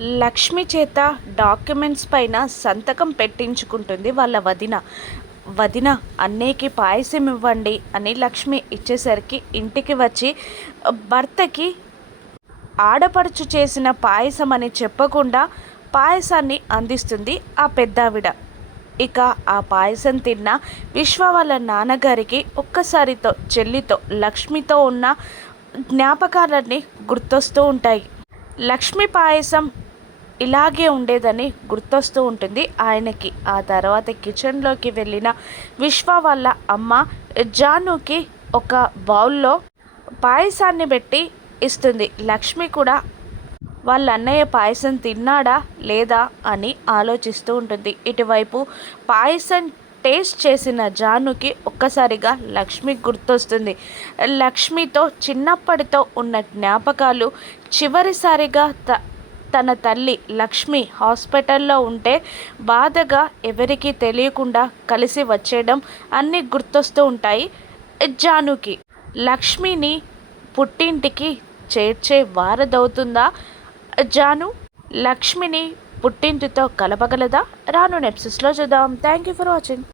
లక్ష్మి చేత డాక్యుమెంట్స్ పైన సంతకం పెట్టించుకుంటుంది వాళ్ళ వదిన. వదిన, అన్నయ్యకి పాయసం ఇవ్వండి అని లక్ష్మి ఇచ్చేసరికి ఇంటికి వచ్చి భర్తకి ఆడపడుచు చేసిన పాయసం అని చెప్పకుండా పాయసాన్ని అందిస్తుంది ఆ పెద్దావిడ. ఇక ఆ పాయసం తిన్న విశ్వ వాళ్ళ నాన్నగారికి ఒక్కసారితో చెల్లితో లక్ష్మితో ఉన్న జ్ఞాపకాలన్నీ గుర్తొస్తూ ఉంటాయి. లక్ష్మి పాయసం ఇలాగే ఉండేదని గుర్తొస్తూ ఉంటుంది ఆయనకి. ఆ తర్వాత కిచెన్లోకి వెళ్ళిన విశ్వ వాళ్ళ అమ్మ జానుకి ఒక బౌల్లో పాయసాన్ని పెట్టి ఇస్తుంది. లక్ష్మి కూడా వాళ్ళ అన్నయ్య పాయసం తిన్నాడా లేదా అని ఆలోచిస్తూ ఉంటుంది. ఇటువైపు పాయసం టేస్ట్ చేసిన జానుకి ఒక్కసారిగా లక్ష్మి గుర్తొస్తుంది. లక్ష్మితో చిన్నప్పటితో ఉన్న జ్ఞాపకాలు, చివరిసారిగా తన తల్లి లక్ష్మి హాస్పిటల్లో ఉంటే బాధగా ఎవరికీ తెలియకుండా కలిసి వచ్చేయడం అన్నీ గుర్తొస్తూ ఉంటాయి జానుకి. లక్ష్మిని పుట్టింటికి చేర్చే వారదవుతుందా జాను? లక్ష్మిని పుట్టింటితో కలపగలదా? రాను ఎపిసోడ్స్లో చూద్దాం. Thank you for watching.